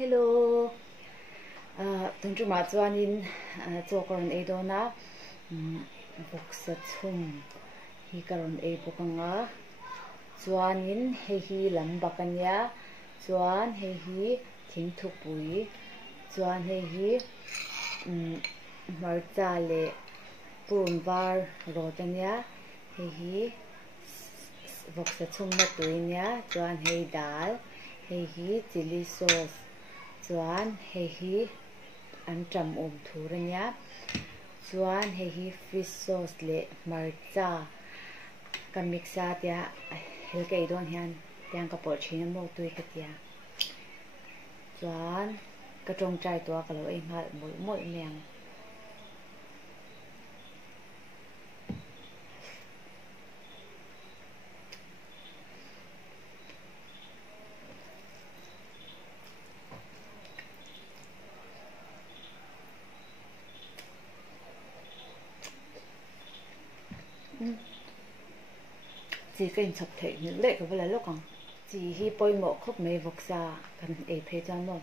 Hello. Tun chu ma chuanin chokaron ei dona boksa chhum hi karon ei bokanga chuanin hi lam bakania chuan hi thingthuk pui chuan hi marcha le pun var rodania hi boksa chhum na tuinia chuan hei dal hi chili sauce chuan hi an tram thurania chuan hi fish sauce le marcha ka mixa tia helkei don hian tiang ka por thina mo tui ka tia chuan ka tong trai to ka lo ei mal moi moi meng chỉ cái chụp thể những lệ của bây giờ lúc còn chỉ hi bôi mộ khóc mấy vật xa cần ấy phê cho nó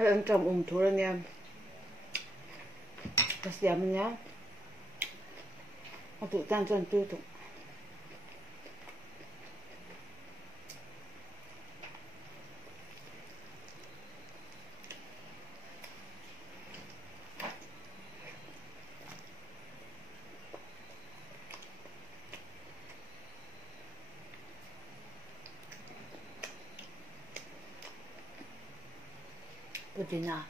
hay ăn trầm thua anh em cái xem nhá tự tan chân tư tục putina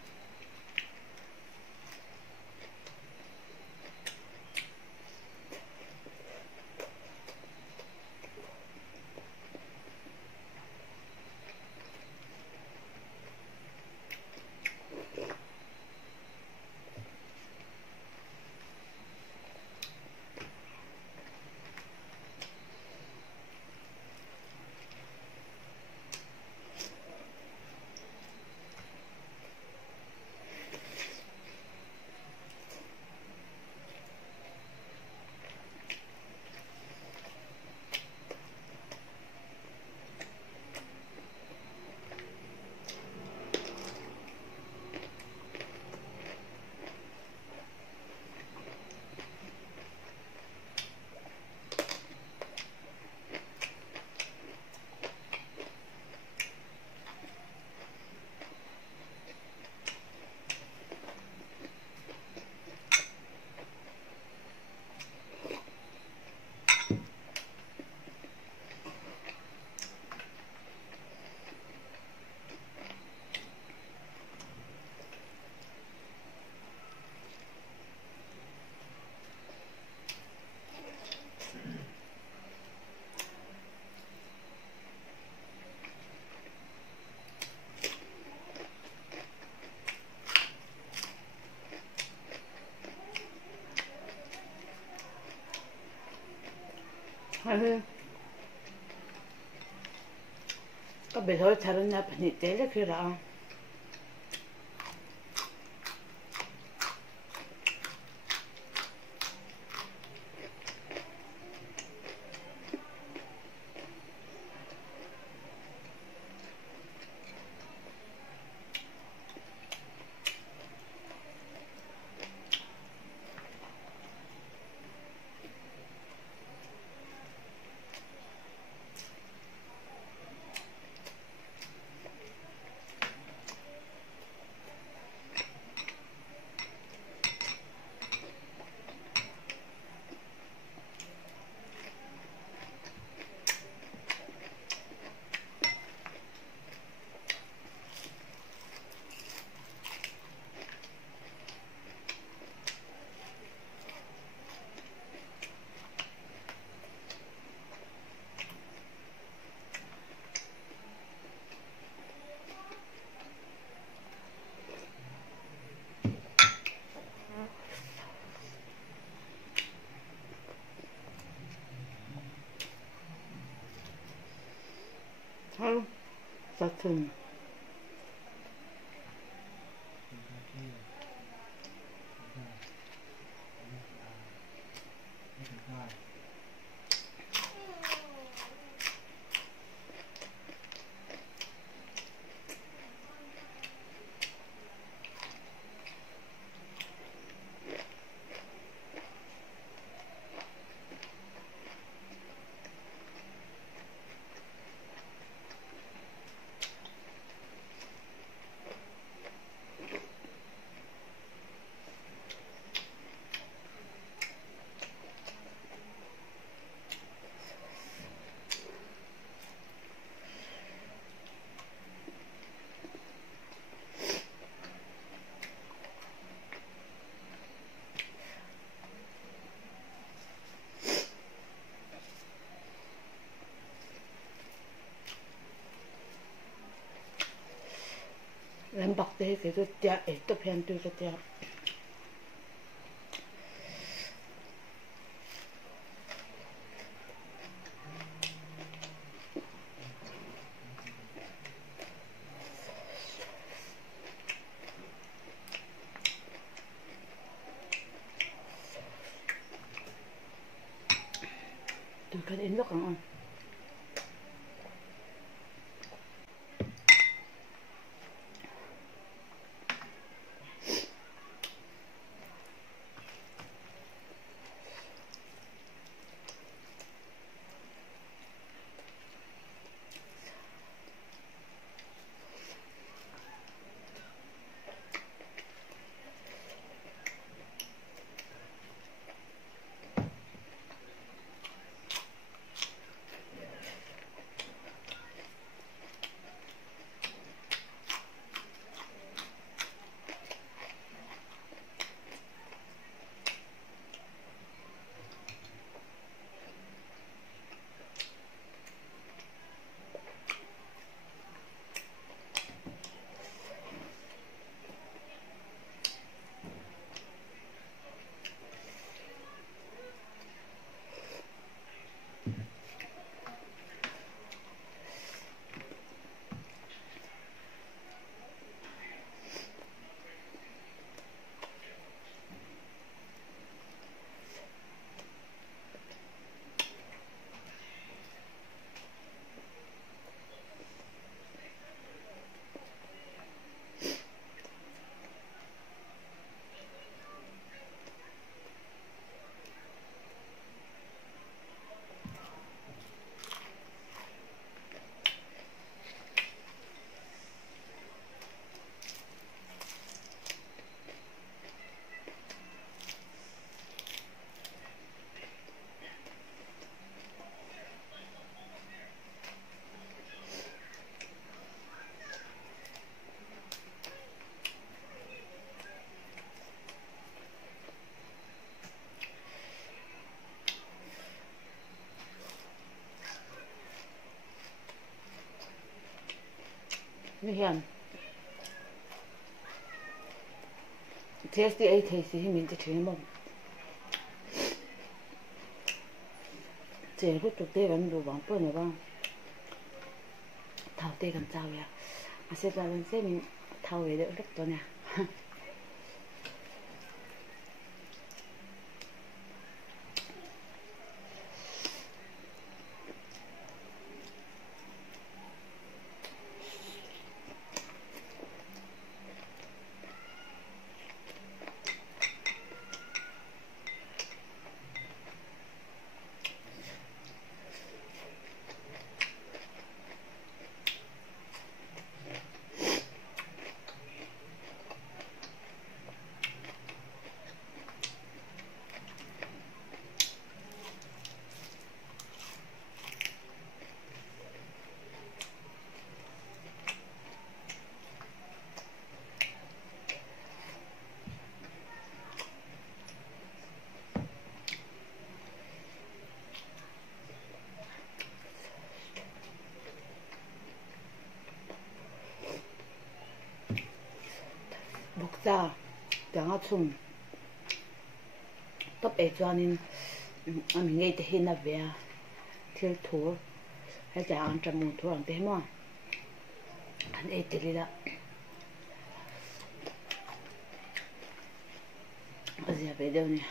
có bị thôi thà nó phải nhịn tế là kia đó thôi giật thừng làm bọc thế cái tôi tia ấy tập hiện tôi cho tia tôi cần đến lúc không như hiện thế thì ấy thì mình chỉ thấy một chế cái thực tế vẫn đủ bằng phần rồi bang thảo tê cầm chào ya sẽ ra lên sẽ mình thảo về được rất tốt nè 먹자 양아葱 top ấy cho nên mình nghe thấy hình là về thiếu thua hay là ăn trăm món thua ăn thế mà anh ấy thì là bây giờ về đâu nè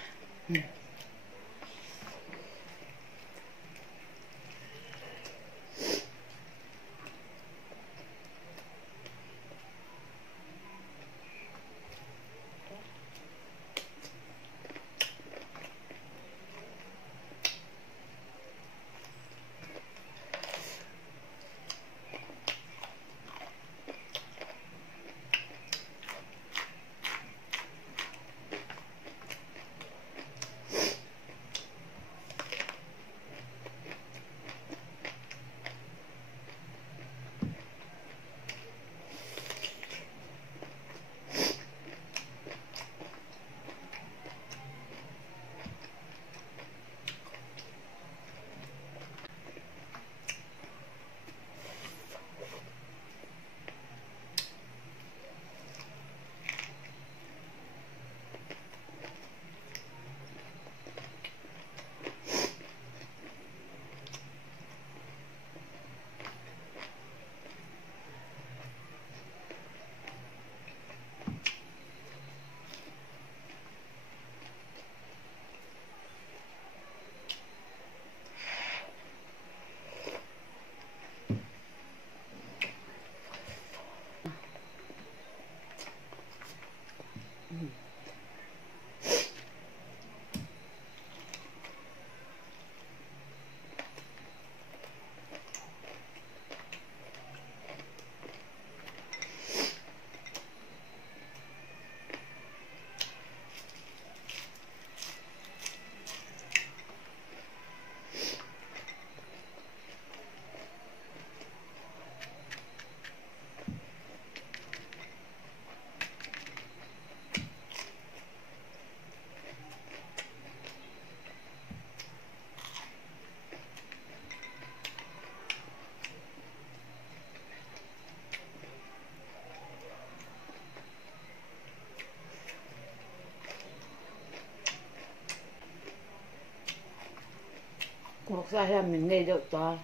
một sai là mình nghe được to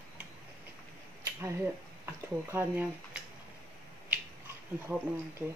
hay là thua khăn nha anh hộp nè chú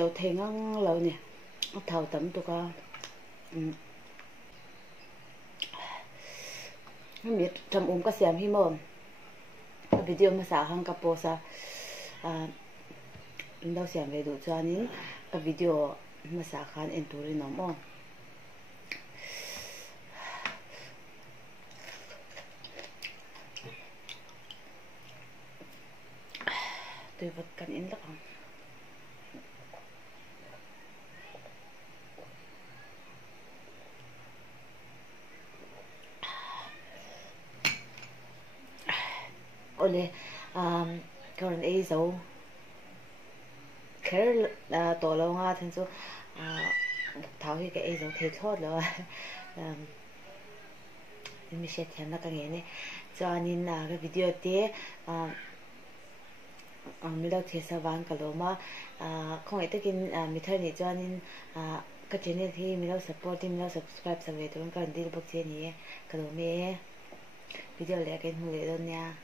dấu thề ngang lâu nè thầu tấm tụi con không biết trong cái xem hi mồm video mà sao hang capo sa đâu xem về đủ cho anh cái video mà sao khan entry nó mò tôi vật cần in lắm ole còn ấy dấu khá tổ lâu nga thành số tháo thì cái ấy dấu thế thoát rồi mình sẽ thêm là cái này cho nên là cái video thế mình đâu thì sao vang cả lỗ mà không phải tất nhiên mình thấy này cho nên cái channel thì mình đâu support mình đâu subscribe sao về tôi còn đi được bậc trên này cái lỗ mẹ video lại cái mua lại đâu nha.